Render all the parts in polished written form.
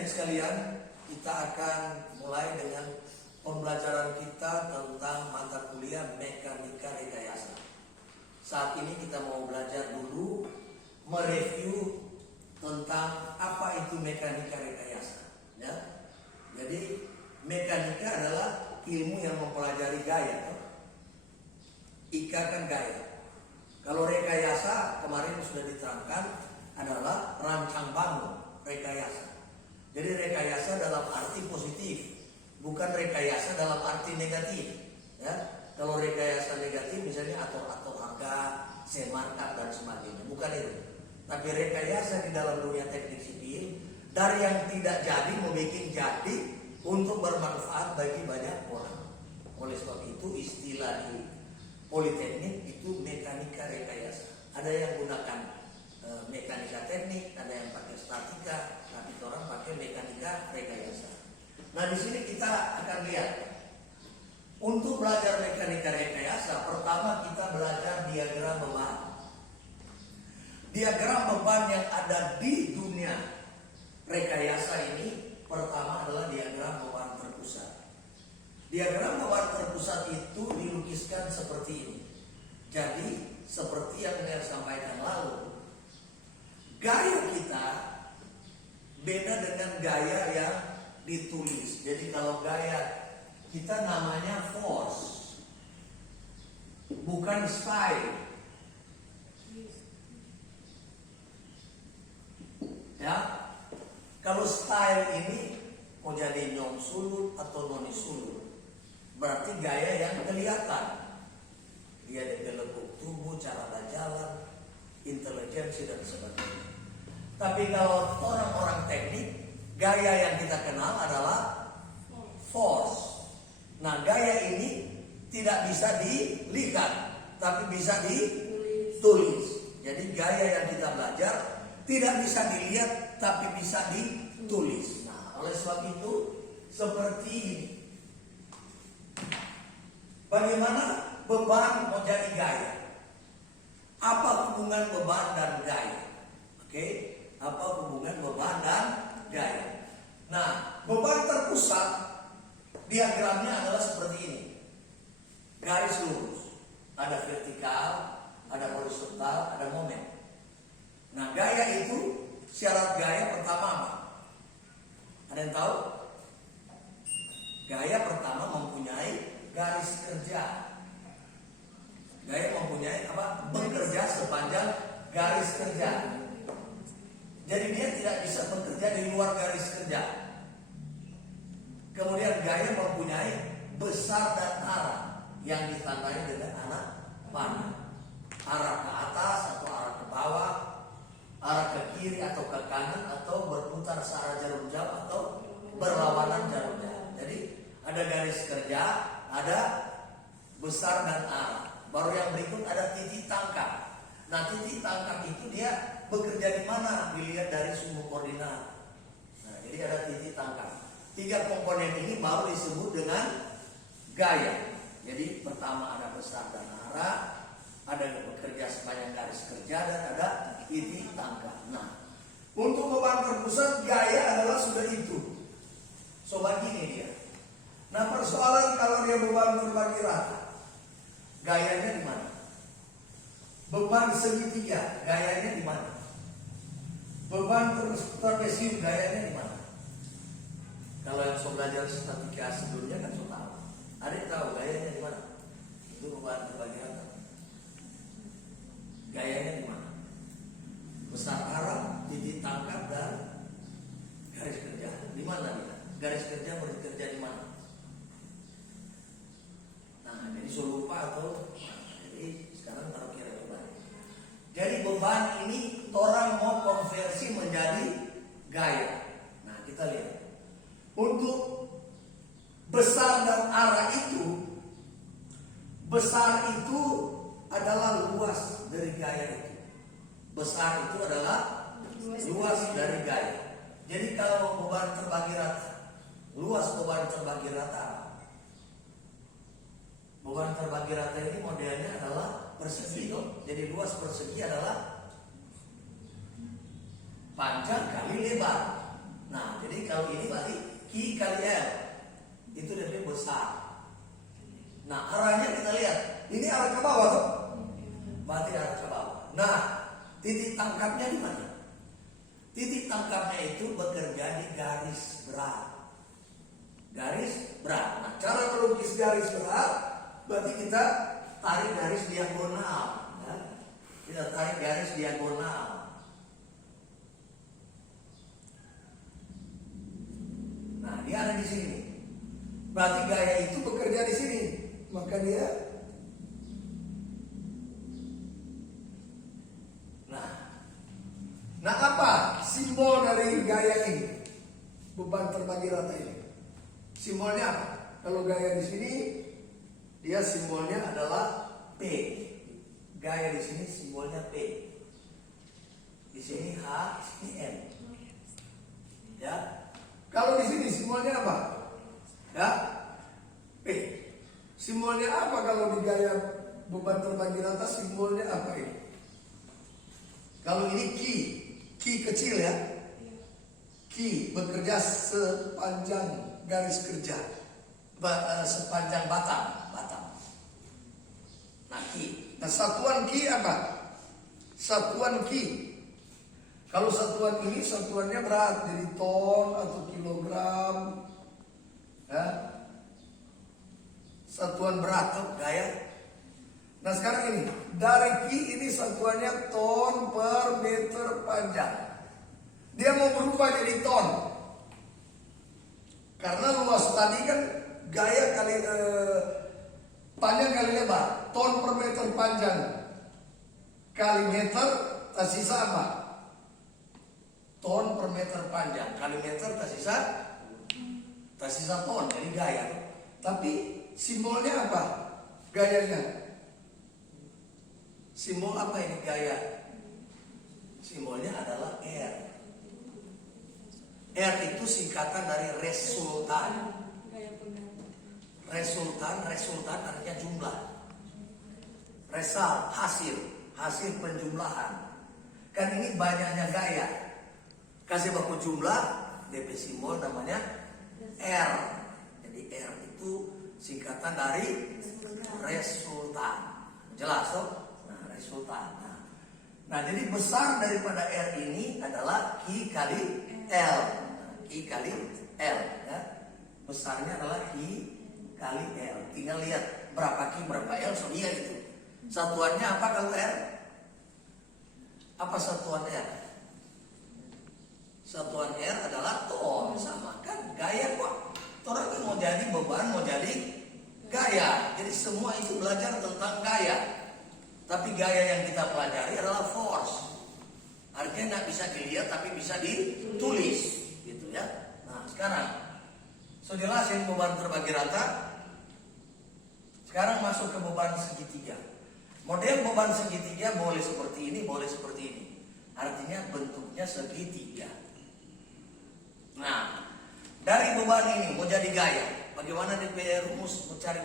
Adik-adik sekalian, kita akan mulai dengan pembelajaran kita tentang mata kuliah mekanika rekayasa. Saat ini kita mau belajar dulu mereview tentang apa itu mekanika rekayasa. Ya. Jadi mekanika adalah ilmu yang mempelajari gaya. Ika kan gaya. Kalau rekayasa kemarin sudah diterangkan adalah rancang bangun rekayasa. Jadi rekayasa dalam arti positif, bukan rekayasa dalam arti negatif. Ya, kalau rekayasa negatif misalnya atur-atur harga, semarkat dan sebagainya, bukan itu. Tapi rekayasa di dalam dunia teknik sipil dari yang tidak jadi membuat jadi untuk bermanfaat bagi banyak orang. Oleh sebab itu istilah di politeknik itu mekanika rekayasa. Ada yang gunakan mekanika teknik, ada yang pakai statika, tapi orang pakai mekanika rekayasa. Nah, di sini kita akan lihat untuk belajar mekanika rekayasa, pertama kita belajar diagram beban. Diagram beban yang ada di dunia rekayasa ini pertama adalah diagram beban terpusat. Diagram beban terpusat itu dilukiskan seperti ini. Jadi seperti yang saya sampaikan lalu, gaya kita beda dengan gaya yang ditulis. Jadi kalau gaya kita namanya force, bukan style. Ya, kalau style ini mau jadi nyong sulut atau noni sulut, berarti gaya yang kelihatan. Dia ada lekuk tubuh, cara berjalan, intelijensi dan sebagainya. Tapi kalau orang-orang teknik, gaya yang kita kenal adalah force. Nah, gaya ini tidak bisa dilihat, tapi bisa ditulis. Jadi gaya yang kita belajar tidak bisa dilihat, tapi bisa ditulis. Nah, oleh sebab itu seperti ini. Bagaimana beban menjadi gaya? Apa hubungan beban dan gaya? Oke? Apa hubungan beban dan gaya? Nah, beban terpusat diagramnya adalah seperti ini. Garis lurus, ada vertikal, ada horizontal, ada momen. Nah, gaya itu syarat gaya pertama apa? Ada yang tahu? Gaya pertama mempunyai garis kerja. Gaya mempunyai apa? Bekerja sepanjang garis kerja. Jadi dia tidak bisa bekerja di luar garis kerja. Kemudian gaya mempunyai besar dan arah yang ditandai dengan anak panah. Arah ke atas atau arah ke bawah, arah ke kiri atau ke kanan, atau berputar searah jarum jam atau berlawanan jarum jam. Jadi ada garis kerja, ada besar dan arah. Baru yang berikut ada titik tangkap. Nah, titik tangkap itu dia bekerja di mana? Dilihat dari sumbu koordinat. Nah, jadi ada titik tangkap. 3 komponen ini baru disebut dengan gaya. Jadi pertama ada besar dan arah, ada yang bekerja sepanjang garis kerja, dan ada titik tangkap. Nah, untuk beban terpusat gaya adalah sudah itu. So begini dia. Nah, persoalan kalau dia beban terbagi rata, gayanya di mana? Beban segitiga, gayanya di mana? Beban trapesium, gayanya di mana? Kalau yang so belajar statika sebelumnya kan so tahu. Ada yang tahu gayanya di mana? Itu beban terbagi rata. Gayanya di mana? Besar arah, titik tangkap, dan garis kerja. Di mana dia? Garis kerja bekerja di mana? Nah, jadi so lupa atau jadi sekarang taruh kira beban. Jadi beban ini orang mau konversi menjadi gaya. Nah, kita lihat. Untuk besar dan arah itu, besar itu adalah luas dari gaya itu. Besar itu adalah luas dari gaya. Jadi kalau beban terbagi rata, luas beban terbagi rata. Beban terbagi rata ini modelnya adalah persegi. Jadi luas persegi adalah panjang kali lebar. Nah, jadi kalau ini berarti Q kali L. Itu lebih besar. Nah, arahnya kita lihat. Ini arah ke bawah tuh. Berarti arah ke bawah. Nah, titik tangkapnya di mana? Titik tangkapnya itu bekerja di garis berat. Garis berat. Nah, cara melukis garis berat berarti kita tarik garis diagonal. Ya. Kita tarik garis diagonal. Nah, dia ada di sini. Berarti gaya itu bekerja di sini. Maka dia Nah, apa simbol dari gaya ini? Beban terbagi rata ini. Simbolnya apa? Kalau gaya di sini, dia simbolnya adalah P. Gaya di sini simbolnya P. Di sini H, di sini M. Ya. Kalau di sini simbolnya apa? Ya. P. Simbolnya apa kalau di gaya beban terbagi rata? Simbolnya apa ini? Kalau ini Q kecil ya. Q bekerja sepanjang garis kerja, sepanjang batang. Nah, Q. Nah, satuan Q apa? Satuan Q. Kalau satuan ini satuannya berat, jadi ton atau kilogram. Ya. Satuan berat tuh gaya. Nah, sekarang ini dari Q ini satuannya ton per meter panjang. Dia mau berubah jadi ton. Karena luas tadi kan gaya kali panjang kali lebar. Ton per meter panjang kali meter tersisa apa? Ton per meter panjang kali meter tersisa ton. Jadi gaya. Tapi simbolnya apa? Gayanya. Simbol apa ini gaya? Simbolnya adalah R. R itu singkatan dari resultan. Resultan artinya jumlah. Result, hasil penjumlahan. Kan ini banyaknya gaya. Kasih baku jumlah, DP simbol namanya R. Jadi R itu singkatan dari resultan. Jelas toh? Resultan. Nah, jadi besar daripada R ini adalah Q kali L. Q kali L. Ya. Besarnya adalah Q kali L. Tinggal lihat berapa Q berapa L, so dia itu. Satuannya apa kalau R? Apa satuan R? Satuan R adalah ton, sama kan gaya kok. Orang kan mau jadi beban, mau jadi gaya. Jadi semua itu belajar tentang gaya. Tapi gaya yang kita pelajari adalah force. Artinya nggak bisa dilihat tapi bisa ditulis, gitu ya. Nah, sekarang so jelasin beban terbagi rata. Sekarang masuk ke beban segitiga. Model beban segitiga boleh seperti ini, boleh seperti ini. Artinya bentuknya segitiga. Nah, dari beban ini mau jadi gaya. Bagaimana DP rumus mencari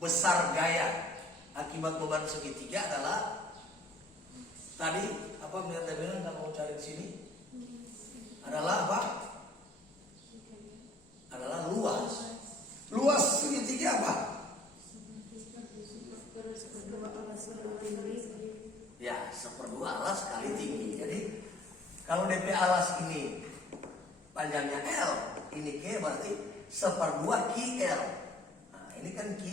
besar gaya? Akibat beban segitiga adalah tadi apa Mirta bilang kalau mau cari di sini adalah apa? Adalah luas. Luas segitiga apa? Ya, 1/2 alas kali tinggi. Jadi kalau DP alas ini panjangnya L, ini K berarti 1/2 QL. Nah, ini kan Q.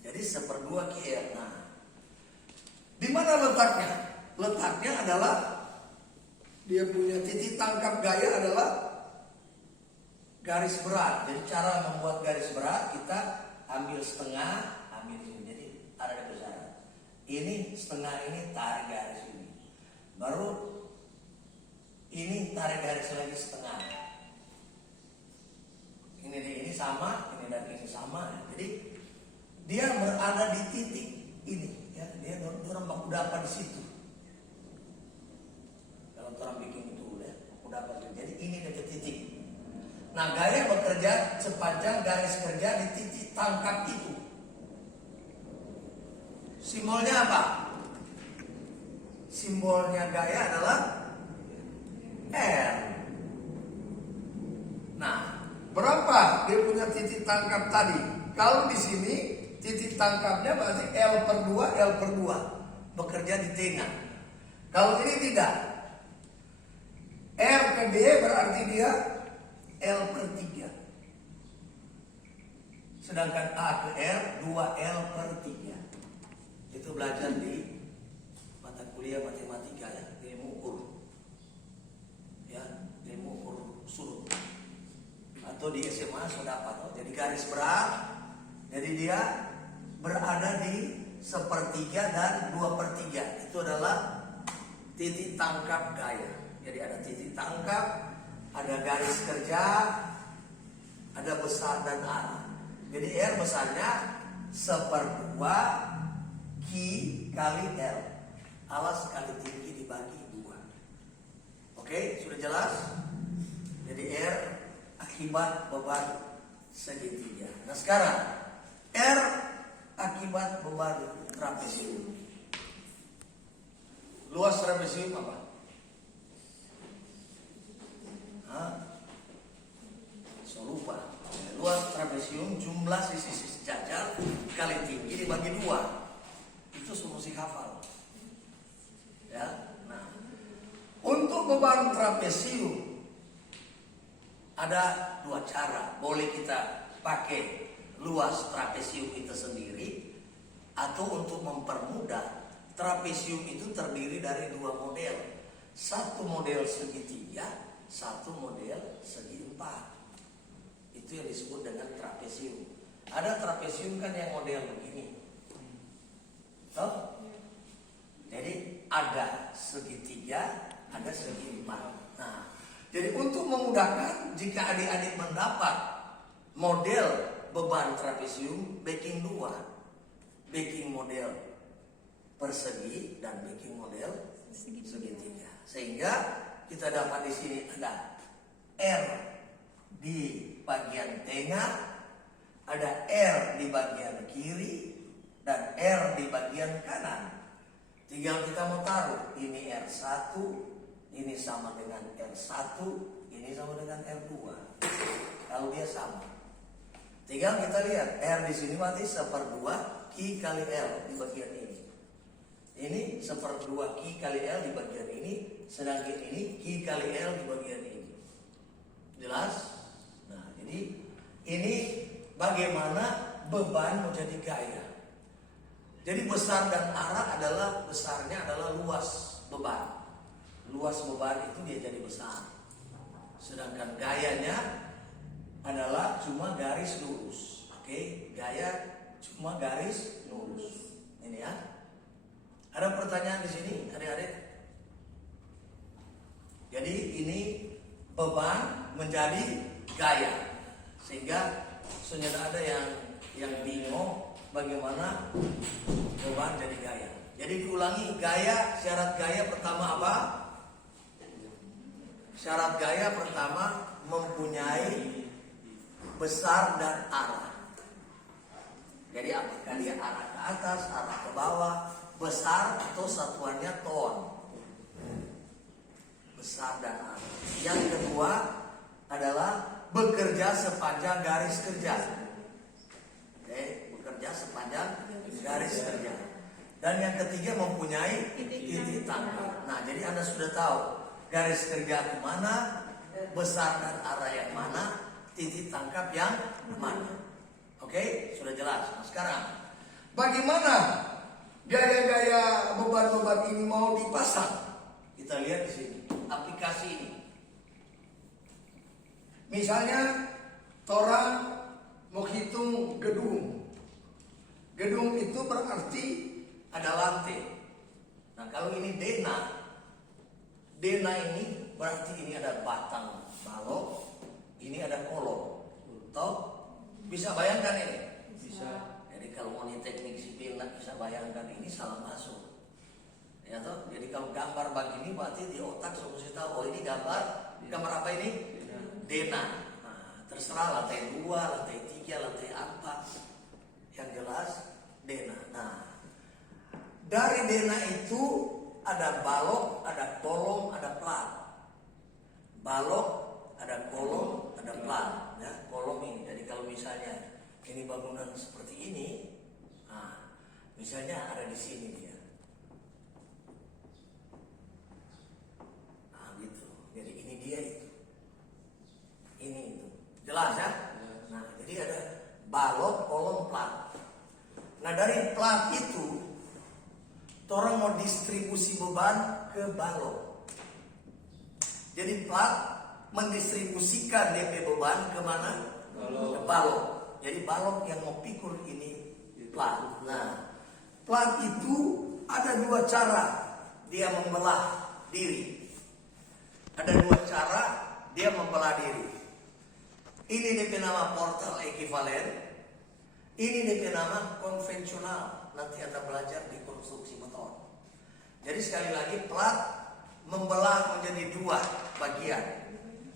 Jadi 1/2 QL. Nah, di mana letaknya? Letaknya adalah dia punya titik tangkap gaya adalah garis berat. Jadi cara membuat garis berat kita ambil setengah, ambil ini. Jadi ada di besaran. Ini setengah ini tarik garis ini. Baru ini tarik garis lagi setengah. Ini sama, ini dan ini sama. Jadi dia berada di titik ini, ya. Dia dorong baku dapat di situ. Kalau orang bikin itu, ya, baku dapat. Jadi ini dekat titik. Nah, gaya bekerja sepanjang garis kerja di titik tangkap itu. Simbolnya apa? Simbolnya gaya adalah R. titik tangkap tadi. Kalau di sini titik tangkapnya berarti L per 2, L per 2. Bekerja di tengah. Kalau ini tidak. R ke D berarti dia L per 3. Sedangkan A ke R 2L per 3. Itu belajar di mata kuliah matematika ya, ilmu ukur. Ya, ilmu ukur surut. Atau di SMA sudah apa tuh? Jadi garis berat. Jadi dia berada di 1/3 dan 2/3. Itu adalah titik tangkap gaya. Jadi ada titik tangkap, ada garis kerja, ada besar dan arah. Jadi R besarnya 1/2 Q kali L. Alas kali tinggi dibagi 2. Oke, sudah jelas? Jadi R akibat beban segitiga. Nah sekarang R akibat beban trapesium. Luas trapesium apa? So lupa. Luas trapesium jumlah sisi sejajar kali tinggi dibagi 2. Itu solusi hafal. Ya. Nah, Untuk beban trapesium ada 2 cara. Boleh kita pakai luas trapesium itu sendiri, atau untuk mempermudah, trapesium itu terdiri dari 2 model. Satu model segitiga, satu model segi 4. Itu yang disebut dengan trapesium. Ada trapesium kan yang model begini. Toh? Jadi ada segitiga, ada segi 4. Nah, Jadi untuk memudahkan, jika adik-adik mendapat model beban trapesium backing 2, backing model persegi dan backing model segitiga, sehingga kita dapat di sini ada R di bagian tengah, ada R di bagian kiri, dan R di bagian kanan. Tinggal kita mau taruh ini R1, ini sama dengan R1, ini sama dengan R2. Kalau dia sama, tinggal kita lihat R di sini berarti 1/2 Q kali L di bagian ini. Ini 1/2 Q kali L di bagian ini, sedangkan ini Q kali L di bagian ini. Jelas? Nah, jadi ini bagaimana beban menjadi gaya. Jadi besar dan arah adalah, besarnya adalah luas beban. Luas beban itu dia jadi besar. Sedangkan gayanya adalah cuma garis lurus. Oke, gaya cuma garis lurus. Ini ya. Ada pertanyaan di sini, adik-adik? Jadi ini beban menjadi gaya. Sehingga sebenarnya ada yang bingung bagaimana beban jadi gaya. Jadi diulangi, gaya, syarat gaya pertama apa? Syarat gaya pertama mempunyai besar dan arah. Jadi apakah dia arah ke atas, arah ke bawah, besar atau satuannya ton. Besar dan arah. Yang kedua adalah bekerja sepanjang garis kerja. Oke, bekerja sepanjang garis kerja. Dan yang ketiga mempunyai titik tangkap. Nah, jadi Anda sudah tahu garis kerja kemana, besar dan arah yang mana, titik tangkap yang mana. Oke, sudah jelas. Nah, sekarang bagaimana gaya-gaya beban-beban ini mau dipasang? kita lihat di sini aplikasi ini. Misalnya, orang mau hitung gedung. Gedung itu berarti Ada lantai. Nah, kalau ini dena ini berarti ini ada batang balok, ini ada kolom. Toh bisa bayangkan ini? Bisa. Jadi kalau mau di teknik sipil nggak bisa bayangkan ini, salah masuk. Ya toh. Jadi kalau gambar begini berarti di otak saya mesti tahu, oh ini gambar apa ini? Dena. Nah, terserah lantai 2, lantai 3, lantai apa. Yang jelas dena. Nah, dari dena itu ada balok, ada kolom, ada plat. Balok, ada kolom, ada plat. Ya, kolom ini. Jadi kalau misalnya misalnya ini bangunan seperti ini, nah, misalnya ada di sini dia. Nah, gitu. Jadi ini dia itu. Ini itu. Jelas ya? Nah, jadi ada balok, kolom, plat. Nah, dari plat itu orang mau distribusi beban ke balok. Jadi plat mendistribusikan DP beban kemana? Ke balok. Jadi balok yang mau pikul ini plat. Nah, plat itu ada dua cara dia membelah diri. Ada dua cara dia membelah diri. Ini DP nama portal ekivalen. Ini DP nama konvensional. Nanti Anda belajar di konstruksi motor. Jadi sekali lagi plat membelah menjadi dua bagian.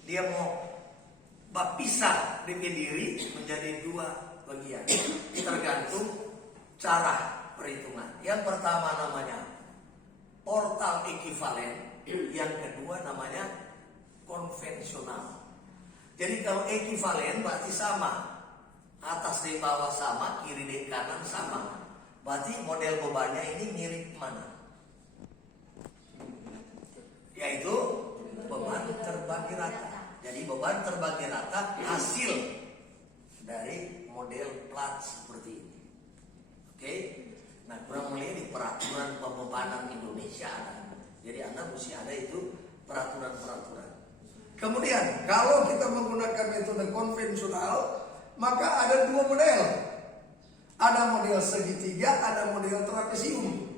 Dia mau pisah DP diri menjadi dua bagian. Tergantung cara perhitungan. Yang pertama namanya portal ekivalen. Yang kedua namanya konvensional. Jadi kalau ekivalen berarti sama. Atas di bawah sama, kiri di kanan sama. Berarti model bebannya ini mirip mana? Yaitu beban terbagi rata. Jadi beban terbagi rata hasil dari model plat seperti ini. Oke? Nah, kurang lebih di peraturan pembebanan Indonesia ada. Jadi Anda mesti ada itu peraturan-peraturan. Kemudian kalau kita menggunakan metode konvensional, maka ada dua model. Ada model segitiga, ada model trapesium.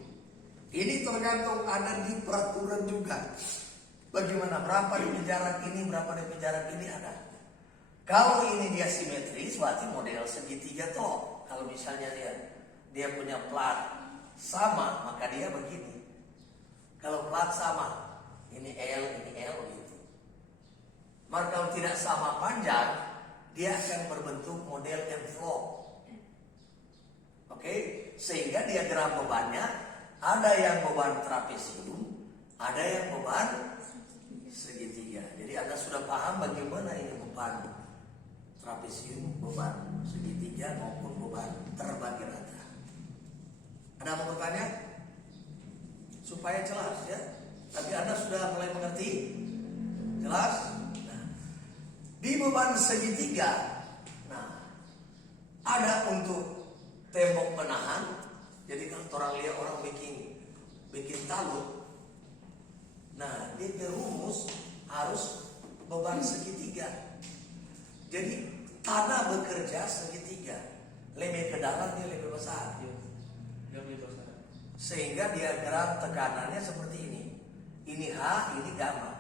Ini tergantung ada di peraturan juga. Bagaimana berapa di jarak ini, berapa di jarak ini ada. Kalau ini dia simetris, berarti model segitiga toh. Kalau misalnya dia punya plat sama, maka dia begini. Kalau plat sama, ini L gitu. Maka kalau tidak sama panjang, dia akan berbentuk model envelope. Oke, sehingga diagram bebannya ada yang beban trapesium, ada yang beban segitiga. Jadi Anda sudah paham bagaimana ini beban trapesium, beban segitiga maupun beban terbagi rata. Ada mau bertanya? Supaya jelas ya. Tapi Anda sudah mulai mengerti? Jelas? Nah, di beban segitiga, nah, ada untuk tembok penahan. Jadi kalau orang lihat orang bikin talut, nah dia berumus harus beban segitiga. Jadi tanah bekerja segitiga, lebih ke dalam dia lebih besar. Sehingga diagram tekanannya seperti ini. Ini H, ini gamma,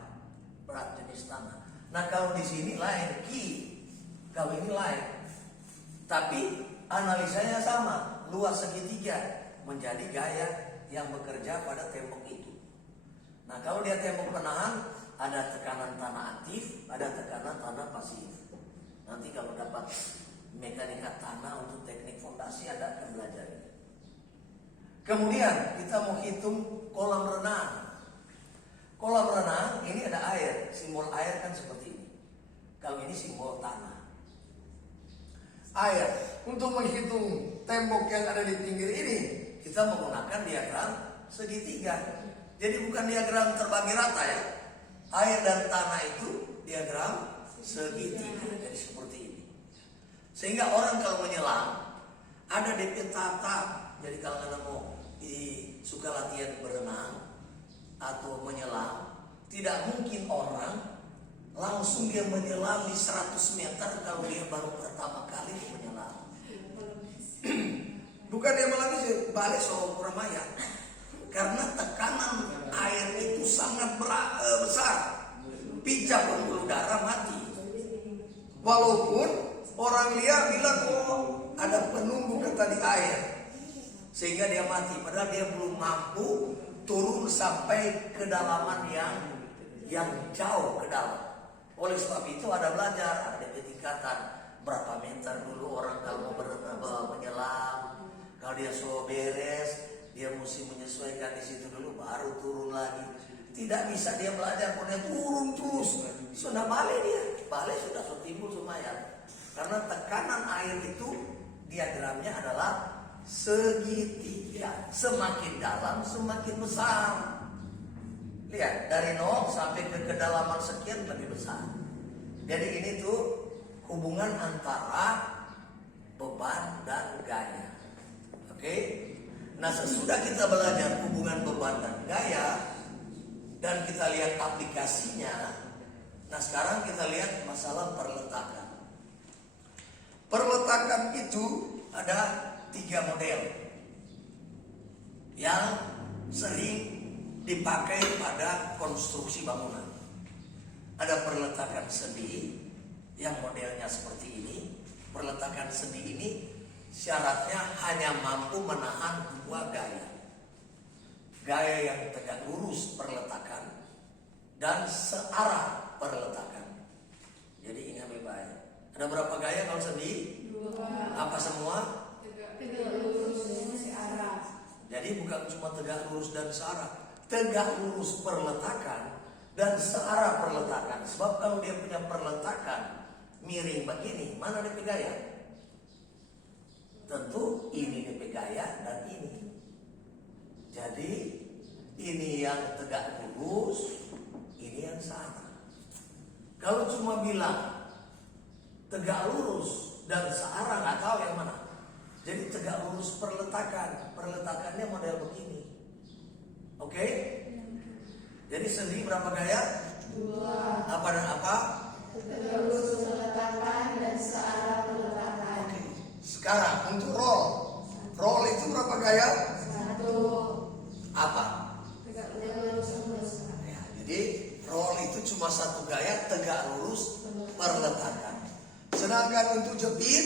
berat jenis tanah. Nah kalau di sini lain Q, kalau ini lain. Tapi analisanya sama, luas segitiga menjadi gaya yang bekerja pada tembok itu. Nah kalau dia tembok penahan, ada tekanan tanah aktif, ada tekanan tanah pasif. Nanti kalau dapat mekanika tanah untuk teknik fondasi Anda akan belajar. Kemudian kita mau hitung kolam renang. Kolam renang ini ada air, simbol air kan seperti ini. Kalau ini simbol tanah. Air. Untuk menghitung tembok yang ada di pinggir ini, kita menggunakan diagram segitiga. Jadi bukan diagram terbagi rata ya. Air dan tanah itu diagram segitiga. Jadi seperti ini. Sehingga orang kalau menyelam ada DP tata. Jadi kalau Anda mau suka latihan berenang atau menyelam, tidak mungkin orang langsung dia menyelam di 100 meter kalau dia baru pertama kali menyelam. Bukan dia malah bisa balik soal Puramaya. Karena tekanan air itu sangat besar. Pijak pembuluh darah mati. Walaupun orang lihat bilang ada penunggu kata di air, sehingga dia mati. Padahal dia belum mampu turun sampai kedalaman yang jauh ke dalam. Oleh sebab itu ada belajar, ada tingkatan berapa meter dulu orang kalau mau menyelam. Kalau dia sudah beres, dia mesti menyesuaikan di situ dulu, baru turun lagi. Tidak bisa dia belajar, pun dia turun terus. Sudah balik dia, balik sudah timbul lumayan. Karena tekanan air itu diagramnya adalah segitiga. Semakin dalam semakin besar. Lihat, dari 0 sampai ke kedalaman sekian lebih besar. Jadi ini tuh hubungan antara beban dan gaya. Oke? Nah, sesudah kita belajar hubungan beban dan gaya dan kita lihat aplikasinya, nah sekarang kita lihat masalah perletakan. Perletakan itu ada 3 model yang sering dipakai pada konstruksi bangunan. Ada perletakan sendi yang modelnya seperti ini. Perletakan sendi ini syaratnya hanya mampu menahan 2 gaya. Gaya yang tegak lurus perletakan dan searah perletakan. Jadi ingat baik-baik. Ada berapa gaya kalau sendi? 2. Apa semua? Tegak lurus dan searah. Jadi bukan cuma tegak lurus dan searah. Tegak lurus perletakan dan searah perletakan. Sebab kalau dia punya perletakan miring begini, mana DP gaya? Tentu ini DP gaya dan ini. Jadi ini yang tegak lurus, ini yang searah. Kalau cuma bilang tegak lurus dan searah, nggak tahu yang mana. Jadi tegak lurus perletakan, perletakannya model begini. Oke? Jadi sendi berapa gaya? 2. Apa dan apa? Tegak lurus perletakan dan searah perletakan. Oke. Sekarang untuk roll. Roll itu berapa gaya? 1. Apa? Tegak lurus perletakan. Ya, jadi roll itu cuma 1 gaya, tegak lurus perletakan. Sedangkan untuk jepit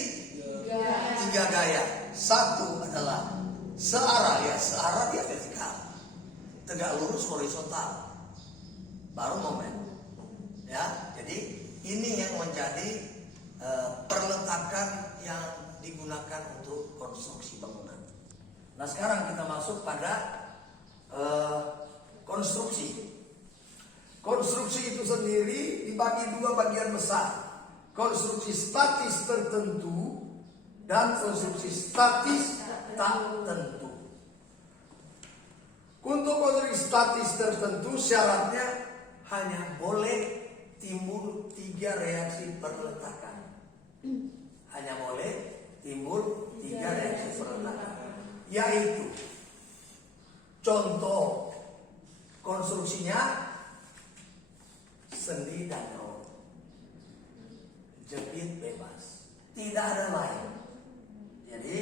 3 gaya. 1 adalah searah, ya searah dia vertikal. Tegak lurus horizontal. Baru momen. Ya, jadi ini yang menjadi perletakan yang digunakan untuk konstruksi bangunan. Nah, sekarang kita masuk pada konstruksi. konstruksi itu sendiri dibagi 2 bagian besar. Konstruksi statis tertentu dan konstruksi statis Tak tentu. Untuk konstruksi statis tertentu syaratnya Hanya boleh timbul 3 reaksi perletakan. Hanya boleh timbul 3 reaksi perletakan. Yaitu contoh konstruksinya sendi dan roll. Jepit bebas. Tidak ada lain. Jadi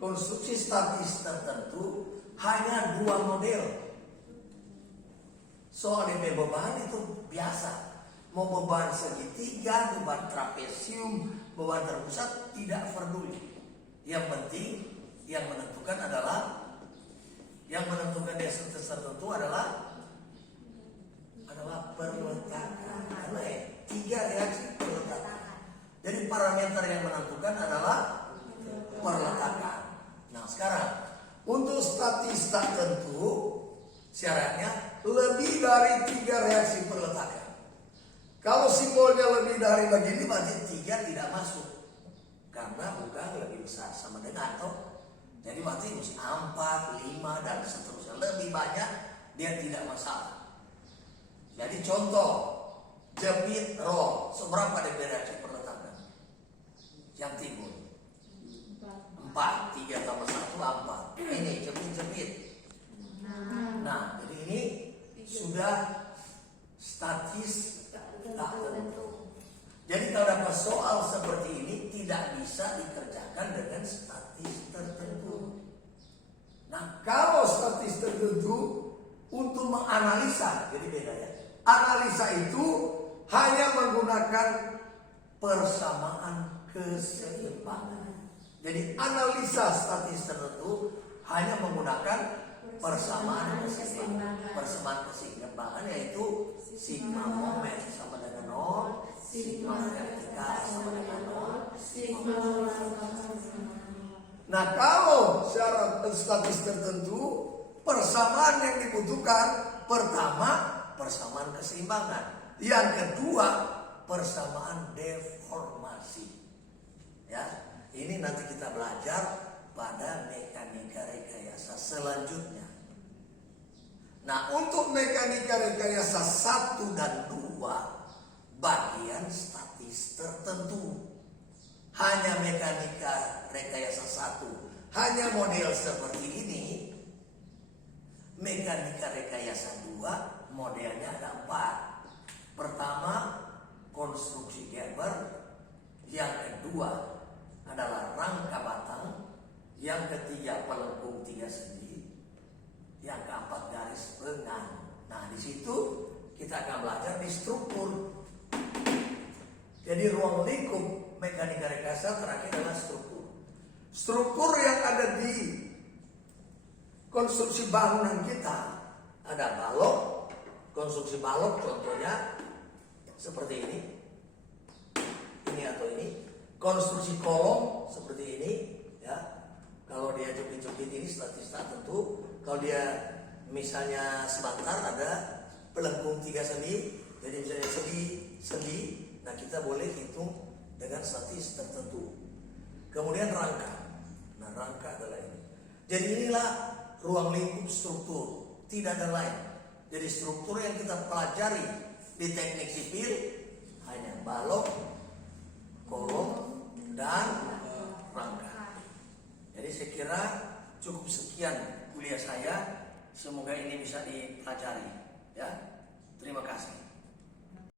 konstruksi statis tertentu hanya 2 model. Soal DP beban itu biasa. Mau beban segitiga, beban trapesium, beban terpusat tidak peduli. Yang penting yang menentukan dia tertentu adalah perletakan. Karena 3 reaksi perletakan. Jadi parameter yang menentukan adalah perletakan. Nah, sekarang untuk statis tak tentu syaratnya lebih dari 3 reaksi perletakan. Kalau simbolnya lebih dari begini berarti 3 tidak masuk. Karena bukan lebih besar sama dengan atau. Jadi berarti mesti 4, 5 dan seterusnya. Lebih banyak dia tidak masalah. Jadi contoh jepit roll seberapa DP reaksi perletakan? Yang timbul 4, 3 tambah 1 4. Ini jepit. Nah, jadi ini sudah statis tak tentu. Jadi kalau dapat soal seperti ini tidak bisa dikerjakan dengan statis tertentu. Nah, kalau statis tertentu untuk menganalisa, jadi beda ya. Analisa itu hanya menggunakan Persamaan keseimbangan. Jadi analisa statis tertentu hanya menggunakan persamaan keseimbangan. Persamaan keseimbangan yaitu sigma momen sama dengan 0, sigma vertikal sama dengan 0, sigma horizontal sama. Nah, kalau syarat statis tertentu, persamaan yang dibutuhkan pertama persamaan keseimbangan. yang kedua Persamaan deformasi. Ya, ini nanti kita belajar pada mekanika rekayasa selanjutnya. Nah, untuk mekanika rekayasa 1 dan 2 bagian statis tertentu. Hanya mekanika rekayasa 1 hanya model seperti ini. Mekanika rekayasa 2 modelnya ada 4. Pertama, konstruksi Gerber. Yang kedua adalah rangka batang. Yang ketiga, pelengkung 3 sendi. Yang keempat, garis pengang. Nah, di situ kita akan belajar di struktur. Jadi ruang lingkup mekanika rekayasa terakhir adalah struktur. Struktur yang ada di konstruksi bangunan kita ada balok. Konstruksi balok contohnya seperti ini. Ini atau ini. Konstruksi kolom seperti ini, ya. Kalau dia jepit-jepit ini statis tentu. Kalau dia misalnya sebentar ada pelengkung 3 sendi, jadi misalnya sendi, nah kita boleh hitung dengan statis tertentu. Kemudian rangka. Nah, rangka adalah ini. Jadi inilah ruang lingkup struktur, tidak ada lain. Jadi struktur yang kita pelajari di teknik sipil hanya balok, kolom, dan rangka. Jadi saya kira cukup sekian kuliah saya. Semoga ini bisa dipelajari. Ya, terima kasih.